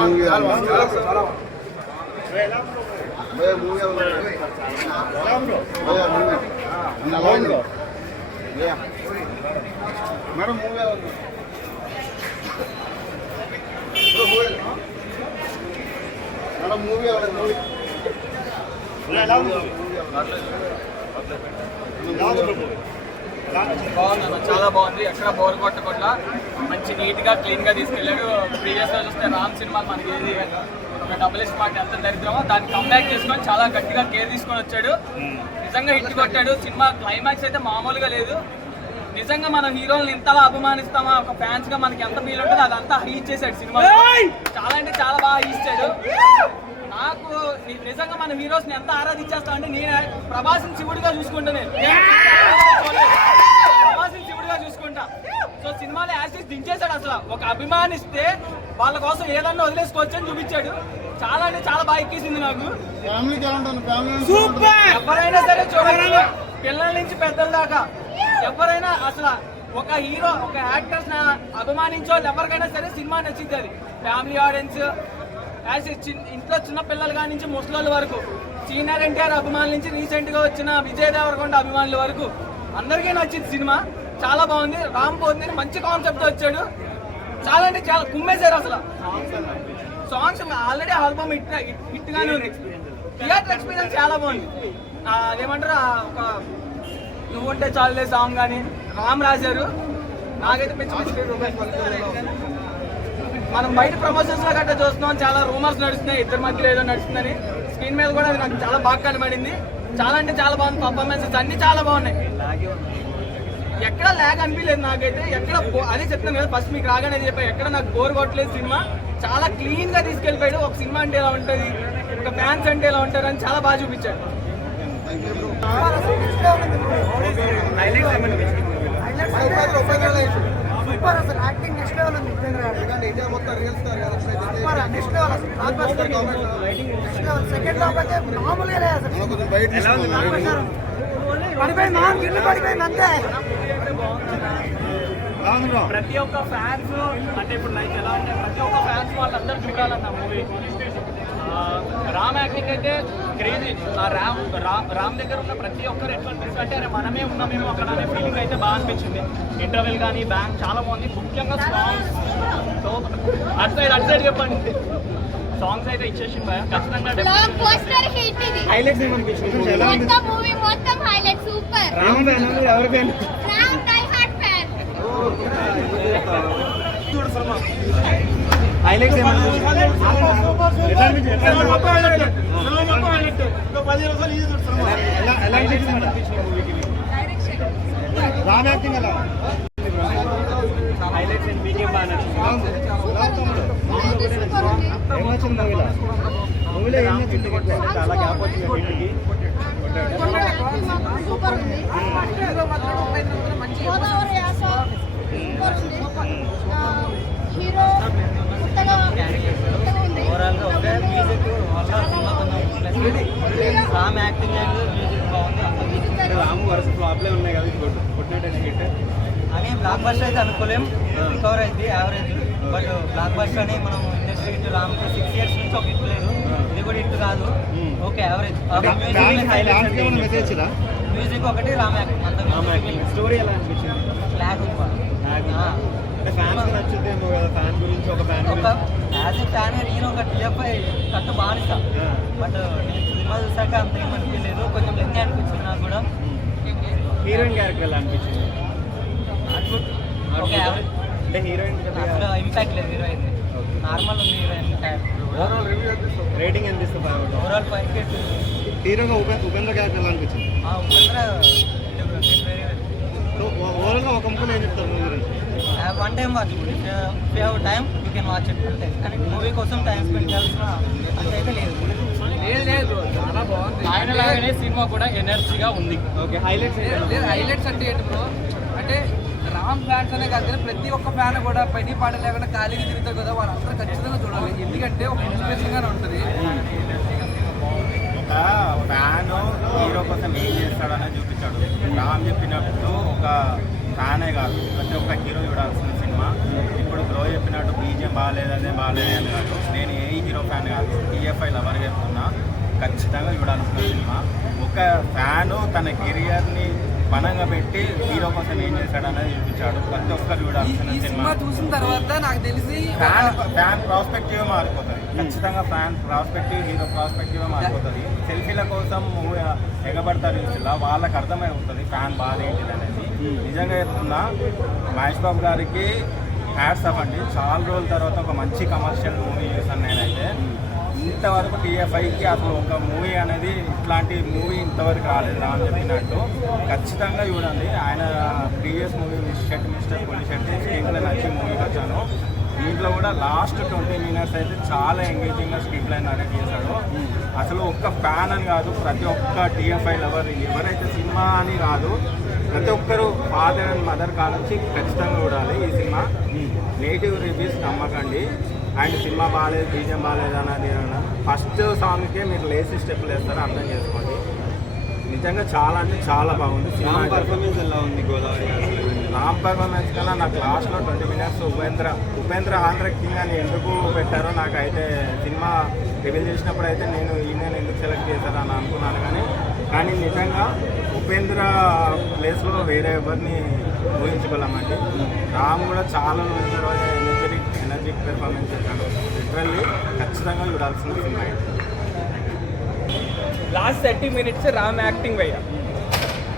Madam movie madam movie బాగుంది, చాలా బాగుంది. ఎక్కడ బోర్ కొట్టకుండా మంచి నీట్గా క్లీన్గా తీసుకెళ్ళాడు. ప్రీవియస్గా చూస్తే రామ్ సినిమా మనకి ఏది ఒక డబుల్ స్మార్ట్ ఎంత దరిద్రమో దాన్ని కంబ్యాక్ చేసుకొని చాలా గట్టిగా కేర్ తీసుకొని వచ్చాడు. నిజంగా హిట్ కొట్టాడు. సినిమా క్లైమాక్స్ అయితే మామూలుగా లేదు. నిజంగా మనం హీరోలను ఇంతలా అభిమానిస్తామా, ఒక ఫ్యాన్స్ గా మనకి ఎంత ఫీల్ ఉంటుందో అదంతా హీట్ చేశాడు సినిమా. చాలా అంటే చాలా బాగా ఇచ్చాడు. నాకు నిజంగా మన హీరోస్ ని ఎంత ఆరాధించేస్తా అంటే నేను ప్రభాస్ని శివుడిగా చూసుకుంటా. నేను ప్రభాస్ని శివుడిగా చూసుకుంటా. సో సినిమాలో యాక్సిస్ దించేశాడు. అసలు ఒక అభిమానిస్తే వాళ్ళ కోసం ఏదన్నా వదిలేసుకోవచ్చు అని చూపించాడు. చాలా అంటే చాలా బాగా ఎక్కేసింది నాకు. ఎవరైనా సరే చూడండి, పిల్లల నుంచి పెద్దల దాకా ఎవరైనా అసలు ఒక హీరో ఒక యాక్టర్స్ అభిమానించే వాళ్ళు ఎవరికైనా సరే సినిమా నచ్చింది. అది ఫ్యామిలీ ఆడియన్స్, ఇంట్లో చిన్న పిల్లల కాడి నుంచి ముసలోళ్ళ వరకు, సీనియర్ ఎన్టీఆర్ అభిమానుల నుంచి రీసెంట్ గా వచ్చిన విజయ్ దేవరకొండ అభిమానుల వరకు అందరికీ నచ్చింది సినిమా. చాలా బాగుంది. రామ్ పోతుంది మంచి కాన్సెప్ట్ వచ్చాడు. చాలా అంటే చాలా కుమ్మేశారు. అసలు సాంగ్స్ ఆల్రెడీ ఆల్బమ్ హిట్ గానే ఉంది. థియేటర్ ఎక్స్పీరియన్స్ చాలా బాగుంది. అదేమంటారు, ఒక నువ్వుంటే చాలులే సాంగ్ కానీ రామ్ రాశారు. నాకైతే మనం బయట ప్రమోషన్స్ లో గట్రా చూస్తున్నాం, చాలా రూమర్స్ నడుస్తున్నాయి ఇద్దరి మధ్యలో ఏదో నడుస్తుందని. స్క్రీన్ మీద కూడా అది నాకు చాలా బాగా కనబడింది. చాలా అంటే చాలా బాగుంది. పర్ఫార్మెన్సెస్ అన్ని చాలా బాగున్నాయి. ఎక్కడ ల్యాగ్ అనిపించలేదు నాకైతే. ఎక్కడ అదే చెప్తాను కదా, ఫస్ట్ మీకు రాగానే చెప్పా, ఎక్కడ నాకు బోర్ కొట్టలేదు. సినిమా చాలా క్లీన్ గా తీసుకెళ్ళిపోయాడు. ఒక సినిమా అంటే ఎలా ఉంటుంది, ఒక ఫ్యాన్స్ అంటే ఎలా ఉంటారు అని చాలా బాగా చూపించాడు. సూపర్ అసలు యాక్టింగ్ నెక్స్ట్ లెవెల్ ఉంది. సెకండ్ హాఫ్ అయితే మామూలుగా లేదు అసలు. పడిపోయింది నాన్ గిల్లు పడిపోయింది అంతే. ప్రతి ఒక్క ఫ్యాన్స్ అంటే ఇప్పుడు లైక్ ఎలా అంటే ప్రతి ఒక్క ఫ్యాన్స్ వాళ్ళందరూ చూడాలన్న మూవీ. రామ్ యాక్టింగ్ అయితే క్రేజీ. ఆ రామ్ దగ్గర ఉన్న ప్రతి ఒక్కరు ఎట్లా అనిపిస్తుంది అంటే అరే మనమే ఉన్నామేమో అక్కడ అనే ఫీలింగ్ అయితే బాగా అనిపించింది. ఇంటర్వెల్ కానీ బ్యాంక్ చాలా బాగుంది. ముఖ్యంగా సాంగ్స్. సో అటు సైడ్ చెప్పండి. సాంగ్స్ అయితే ఇచ్చేసింది భయ ఖచ్చితంగా. హైలైట్స్ ఏమనిపించింది? మూవీ మొత్తం హైలైట్ సూపర్. రామ్ ఫ్యాన్ ఎవరి fan? Ram die hard fan. Highlights ఏమనిపించింది? రామ్ యాక్టింగ్ ఎలా? హైలైట్స్ మీకేం బాగా నచ్చింది? ఏమొచ్చింది మూవీలో? ఏం నచ్చింది? చాలా గ్యాప్ వచ్చింది వీటికి. రామ్ యాక్టింగ్ మ్యూజిక్ బాగుంది. రాము వరుస ఫ్లాప్లే ఉన్నాయి కదా, కొట్టినట్టు అని బ్లాక్ బస్టర్ అయితే అనుకోలేం. రికవర్ అయింది యావరేజ్. బట్ బ్లాక్ బస్టర్ అని మనం ఇండస్ట్రీ హిట్ రామ్ 6 years నుంచి ఒక హిట్ లేదు. ఇది కూడా హిట్ కాదు. Okay average. మ్యూజిక్ ఒకటి రామ్ యాక్టింగ్ అంత. స్టోరీ ఎలా అనిపించింది? బ్లాక్ అంటే ఫ్యాన్స్ నచ్చుద్దేమో కదా, ఫ్యాన్ గురించి ఒక ఫ్యాన్ ఒక యాజ్ ఎ ఫ్యాన్ నేను ఒక టీఎఫ్ఐ కట్టు బానిస్తా. బట్ నేను సినిమా చూసాక అంత ఏమనిపించలేదు. కొంచెం లెంగ్ అనిపించింది నాకు కూడా. హీరోయిన్ క్యారెక్టర్ ఎలా అనిపించింది? Okay average. అంటే హీరోయిన్ అసలు ఇంపాక్ట్ లేదు. హీరోయిన్ నార్మల్ ఉంది. హీరోయిన్ ఓవరాల్ రివ్యూ రేటింగ్ ఎంత ఇస్తుంది? ఓవరాల్ 5 హీరోగా ఉపేంద్ర క్యారెక్టర్ ఎలా అనిపించింది? ఉపేంద్ర సో ఓవరాల్గా ఒక ముక్కలు ఏం చెప్తారు మూవీ గురించి? One time watch. If you have time you can watch it. అంతే. కానీ మూవీ కోసం టైం స్పెండ్ చేయాల్సిన అంత అయితే లేదు. చాలా బాగుంది. ఆయన లాగానే సినిమా కూడా ఎనర్జీగా ఉంది. ఓకే హైలైట్స్ హైలైట్స్ అంటే ఏంటి బ్రో అంటే రామ్ ఫ్యాన్స్ అనే కాదు, ప్రతి ఒక్క ఫ్యాన్ కూడా పని పాట లేకుండా ఖాళీగా తిరుగుతారు కదా, వాళ్ళందరూ ఖచ్చితంగా చూడాలి. ఎందుకంటే ఒక ఇన్స్పిరేషన్ గానే ఉంటుంది. ఒక ఫ్యాన్ హీరో కోసం ఏం చేస్తాడని చూపించాడు. రామ్ చెప్పినప్పుడు ఒక ఫ్యానే కాదు ప్రతి ఒక్క హీరో చూడాల్సిన సినిమా. ఇప్పుడు బ్రో చెప్పినట్టు బీజేం బాగాలేదనే బాగాలేదని కాదు, నేను ఏ హీరో ఫ్యాన్ కాదు, టీఎఫ్ఐ లవర్ చెప్తున్నా, ఖచ్చితంగా చూడాల్సిన సినిమా. ఒక ఫ్యాను తన కెరియర్ని పనంగా పెట్టి హీరో కోసం ఏం చేశాడు అనేది చూపించాడు. ప్రతి ఒక్కరు చూడాల్సిన ఈ సినిమా. సినిమా చూసిన తర్వాత నాకు తెలిసి ఫ్యాన్ ప్రాస్పెక్టివ్ మారిపోతుంది. ఖచ్చితంగా ఫ్యాన్ ప్రాస్పెక్టివ్, హీరో ప్రాస్పెక్టివ్ మారిపోతుంది. సెల్ఫీల కోసం ఎగబడతారు ఇలా, వాళ్ళకి అర్థమైపోతుంది ఫ్యాన్ బాధ ఏంటిది అనేది. నిజంగా చెప్తున్నా, మహేష్ బాబు గారికి హ్యాట్స్ ఆఫ్ అండి. చాలా రోజుల తర్వాత ఒక మంచి కమర్షియల్ మూవీ చూసాను నేనైతే. ఇంతవరకు టీఎఫ్ఐకి అసలు ఒక మూవీ అనేది, ఇట్లాంటి మూవీ ఇంతవరకు రాలేదు అని చెప్పినట్టు. ఖచ్చితంగా చూడండి. ఆయన previous movie mister Polishetty screenplay నచ్చి మూవీకి వచ్చాను. దీంట్లో కూడా లాస్ట్ 20 minutes అయితే చాలా ఎంగేజింగ్గా స్క్రీన్ ప్లే నరేట్ చేశాడు. అసలు ఒక్క ఫ్యాన్ అని కాదు, ప్రతి ఒక్క టీఎఫ్ఐ లవర్ ఎవరైతే సినిమా అని కాదు, ప్రతి ఒక్కరు ఫాదర్ అండ్ మదర్ కానుంచి ఖచ్చితంగా చూడాలి ఈ సినిమా. నెగిటివ్ రివ్యూస్ నమ్మకండి. అండ్ సినిమా బాగాలేదు, బీజం బాగాలేదు అన్నది ఫస్ట్ సాంగ్కే మీరు లేసి స్టెప్పులు వేస్తారో అర్థం చేసుకోండి. నిజంగా చాలా అంటే చాలా బాగుంది సినిమా. పర్ఫార్మెన్స్ ఎలా ఉంది గోదావరి? రామ్ పర్ఫార్మెన్స్ కన్నా నాకు లాస్ట్లో 20 minutes ఉపేంద్ర ఆంధ్ర కింగ్ అని ఎందుకు పెట్టారో నాకైతే సినిమా రివీల్ చేసినప్పుడు అయితే నేను ఈయన ఎందుకు సెలెక్ట్ చేశారని అనుకున్నాను. కానీ నిజంగా ఉపేంద్ర ప్లేస్లో వేరే ఎవరిని ఊహించుకోలేమండి. రామ్ కూడా చాలా రోజుల తర్వాత ఎనర్జిక్ పెర్ఫార్మెన్స్ చేశాడు. లిటరల్లీ ఖచ్చితంగా చూడాల్సిన cinema. Last 30 minutes Ram acting భయ్య.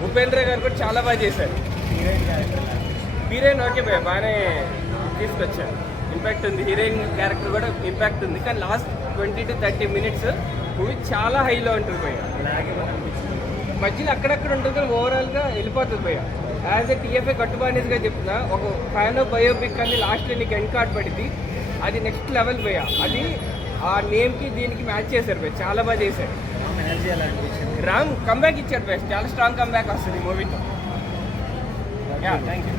ఉపేంద్ర గారు కూడా చాలా బాగా చేశారు. హీరోయిన్ ఓకే భయ్య, బాగానే తీసుకొచ్చారు. ఇంపాక్ట్ ఉంది, హీరోయిన్ క్యారెక్టర్ కూడా ఇంపాక్ట్ ఉంది. కానీ లాస్ట్ 20 to 30 minutes మూవీ చాలా హైలో ఉంటుంది భయ్య. మధ్యలో అక్కడక్కడ ఉంటుంది, ఓవరాల్గా వెళ్ళిపోతుంది భయ్య. యాజ్ ఎ టీఎఫ్ఐ కట్టుబానిస్గా చెప్తున్నా, ఒక ఫ్యాన్ ఆఫ్ బయోపిక్ అని లాస్ట్లో నీకు ఎండ్ కార్డ్ పడింది, అది నెక్స్ట్ లెవెల్ భయ్య. అది ఆ నేమ్కి దీనికి మ్యాచ్ చేశారు భయ్య, చాలా బాగా చేశారు. రామ్ కంబ్యాక్ ఇచ్చాడు భయ్య, చాలా స్ట్రాంగ్ కంబ్యాక్ వస్తుంది ఈ మూవీతో. Yeah, thank you.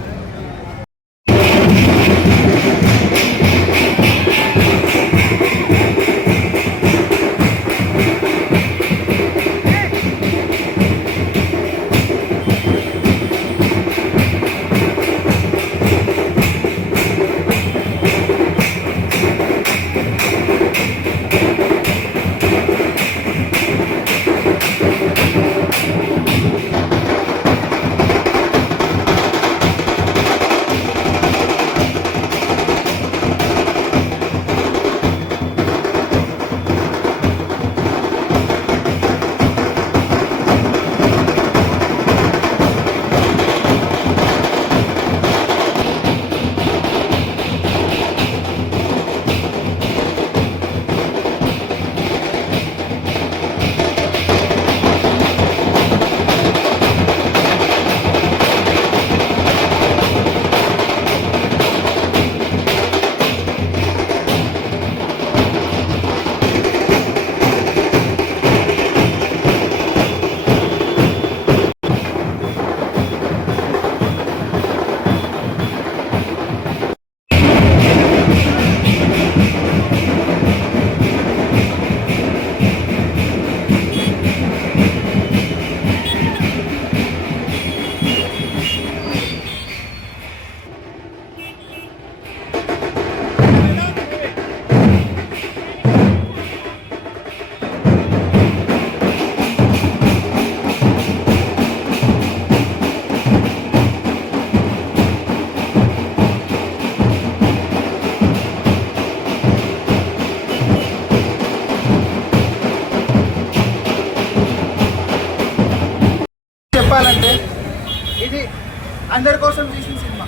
చెప్పాలంటే ఇది అందరి కోసం తీసిన సినిమా.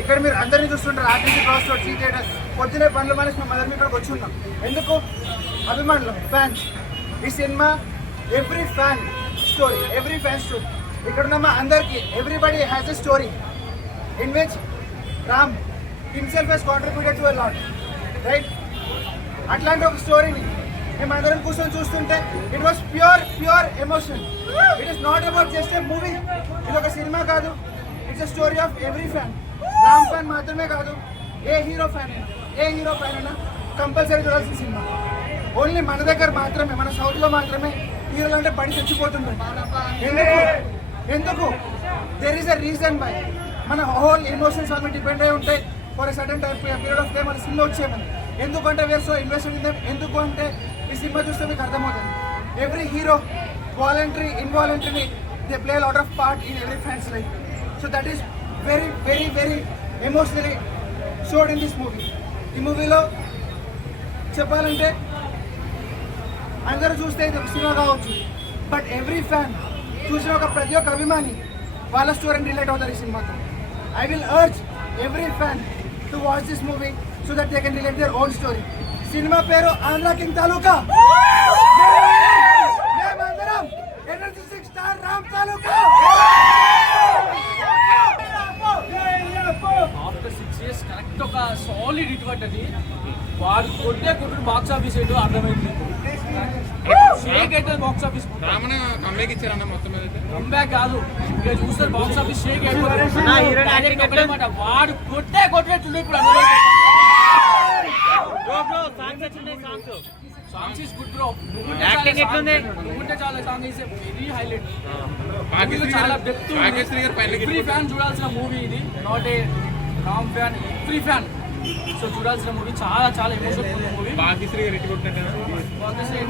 ఇక్కడ మీరు అందరినీ చూస్తుంటారు, ఆర్టీసీ క్రాస్ రోడ్, సీ థియేటర్. పొద్దునే పనులు మనకి మేము అందరం ఇక్కడికి వచ్చి ఉన్నాం. ఎందుకు? అభిమానులు, ఫ్యాన్స్. ఈ cinema every fan story, every fan story. ఇక్కడ ఉన్న మా అందరికీ everybody has a story in which Ram himself has contributed to a lot, right? అట్లాంటి ఒక స్టోరీని మేమందరం కూర్చొని చూస్తుంటే it was pure emotion. It is not about just a movie. ఇది ఒక సినిమా కాదు, it's a story of every fan. Ram fan మాత్రమే కాదు, ఏ హీరో ఫ్యాన్ అయినా కంపల్సరీ చూడాల్సిన సినిమా. ఓన్లీ మన దగ్గర మాత్రమే, మన సౌత్లో మాత్రమే హీరోలు అంటే పడి చచ్చిపోతుంటారు. ఎందుకు? There is a reason by మన హోల్ ఎమోషన్స్ అవి డిపెండ్ అయి ఉంటాయి for sudden time period of time మన సినిమా వచ్చేయమని. ఎందుకంటే we're so invested in them. ఎందుకు అంటే ఈ సినిమా చూస్తే మీకు అర్థమవుతుంది. Every hero voluntary involuntary they play lot of part in every fans life. So that is very very very emotionally showed in this movie. ఈ మూవీలో చెప్పాలంటే అందరూ చూస్తే ఇది ఒక సినిమా కావచ్చు, బట్ ఎవ్రీ ఫ్యాన్ చూసిన ఒక ప్రతి ఒక్క అభిమాని వాళ్ళ స్టోరీని రిలేట్ అవుతారు ఈ సినిమాతో. I will urge every fan to watch this movie so that they can relate their own story. Cinema పేరు ఆంధ్ర కింగ్ తాలూకా. మేమందరం ఎనర్జెటిక్ స్టార్ రామ్ తాలూకా. ఆఫ్టర్ 6 years కరెక్ట్ ఒక సాలిడ్ హిట్ పడ్డది. వాడు కొట్టే కొట్టు బాక్స్ ఆఫీస్ ఏంటో అర్థమైంది. షేక్ అయితే బాక్స్ ఆఫీస్ కంబ్యాక్ కాదు, ఇక చూస్తారు బాక్స్ ఆఫీస్ షేక్ అయిపోతుంది. వాడు కొట్టే కొట్టేట్లు ఇప్పుడు songs is good bro. Acting ఎట్లుంది? నువ్వుంటే చాలా సాంగ్ ఇస్ వెరీ హైలైట్. చాలా డెప్త్. ఎవ్రీ ఫ్యాన్ చూడాల్సిన మూవీ ఇది. Not a Ram fan, every fan so చూడాల్సిన మూవీ. చాలా చాలా ఎమోషనల్ మూవీ. భాగ్యశ్రీ ఏంటి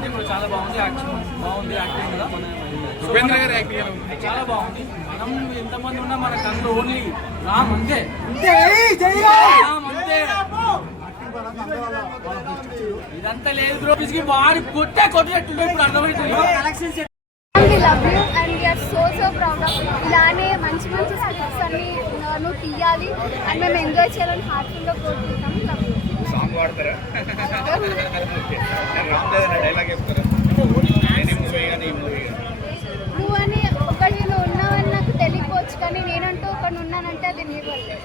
ఇప్పుడు చాలా బాగుంది, యాక్షన్ బాగుంది, యాక్టింగ్ కూడా చాలా బాగుంది. మనం ఎంతమంది ఉన్నా మన కన్ను ఓన్లీ రామ్ అంతే, రామ్ అంతే. ఇదంతా లేదు బ్రో, పిసికి వాడి కొట్టే కొట్టేట్టు ఇప్పుడు అర్థమవుతుంది. We love you and we are so proud of you. ఇలానే మంచి మంచి స్క్రిప్ట్స్ అన్ని నువ్వు తీయాలి అండ్ మేము ఎంజాయ్ చేయాలని హార్ట్ఫుల్గా కోరుకుంటాం. Love you. సాంగ్ వాడతారా? డైలాగ్ చెప్తారా? నువ్వు అని ఒకటి నువ్వు ఉన్నావని నాకు తెలియకపోవచ్చు, కానీ నేనంటూ ఒకటి ఉన్నానంటే అది నీ వల్లే.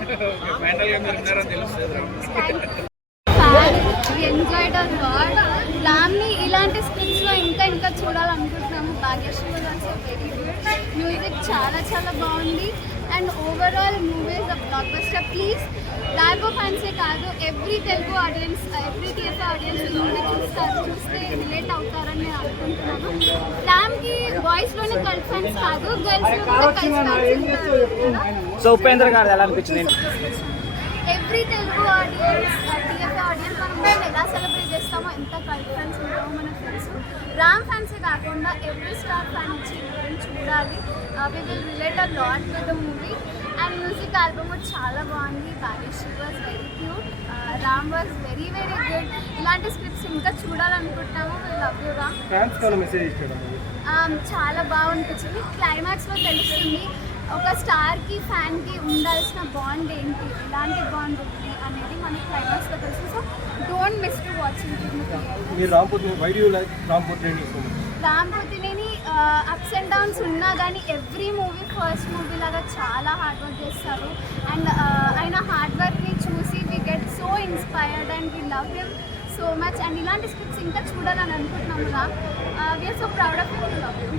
Enjoyed a lot. రామ్ని ఇలాంటి స్క్రిప్ట్స్లో ఇంకా ఇంకా చూడాలనుకుంటున్నాము. Bhagyashree was also very good. Music చాలా చాలా బాగుంది and overall movie is a blockbuster. Please Raghava ఫ్యాన్సే కాదు, every Telugu audience, every theatre audience ఈ మూవీ చూస్తే రిలేట్ అవుతారని నేను అనుకుంటున్నాను. రామ్కి బాయ్స్లోనే కల్ట్ ఫ్యాన్స్ కాదు, గర్ల్స్లో కూడా కల్ట్ ఫ్యాన్స్ ఉంటారు. సో ఉపేంద్ర గారు ఎలా అనిపించింది? Every Telugu audience, theatre audience మనం మూవీ ఎలా సెలబ్రేట్ చేస్తామో, ఎంత కల్ట్ ఫ్యాన్స్ ఉంటామో మనకు తెలుసు. రామ్ ఫ్యాన్సే కాకుండా ఎవ్రీ స్టార్ ఫ్యాన్ వచ్చి మూవీని చూడాలి. We will relate a lot with the movie and music album కూడా చాలా బాగుంది. Bhagyashri was very cute, Ram was very very good. ఇలాంటి స్క్రిప్ట్స్ ఇంకా చూడాలనుకుంటున్నాము. We love you Ram. చాలా బాగుంటుంది. క్లైమాక్స్లో తెలుస్తుంది ఒక స్టార్కి ఫ్యాన్కి ఉండాల్సిన బాండ్ ఏంటి, ఇలాంటి బాండ్ ఉంది అనేది మనకి క్లైమాక్స్లో తెలుసు. So don't miss to watching. Ram Pothineni ups and downs ఉన్నా కానీ ఎవ్రీ మూవీ ఫస్ట్ మూవీ లాగా చాలా హార్డ్ వర్క్ చేస్తారు అండ్ ఆయన హార్డ్ వర్క్ని చూసి we get so inspired and we love him so much. And ఇలాంటి స్క్రిప్ట్స్ ఇంకా చూడాలని అనుకుంటున్నాము. Ram we are so proud of you. Love you.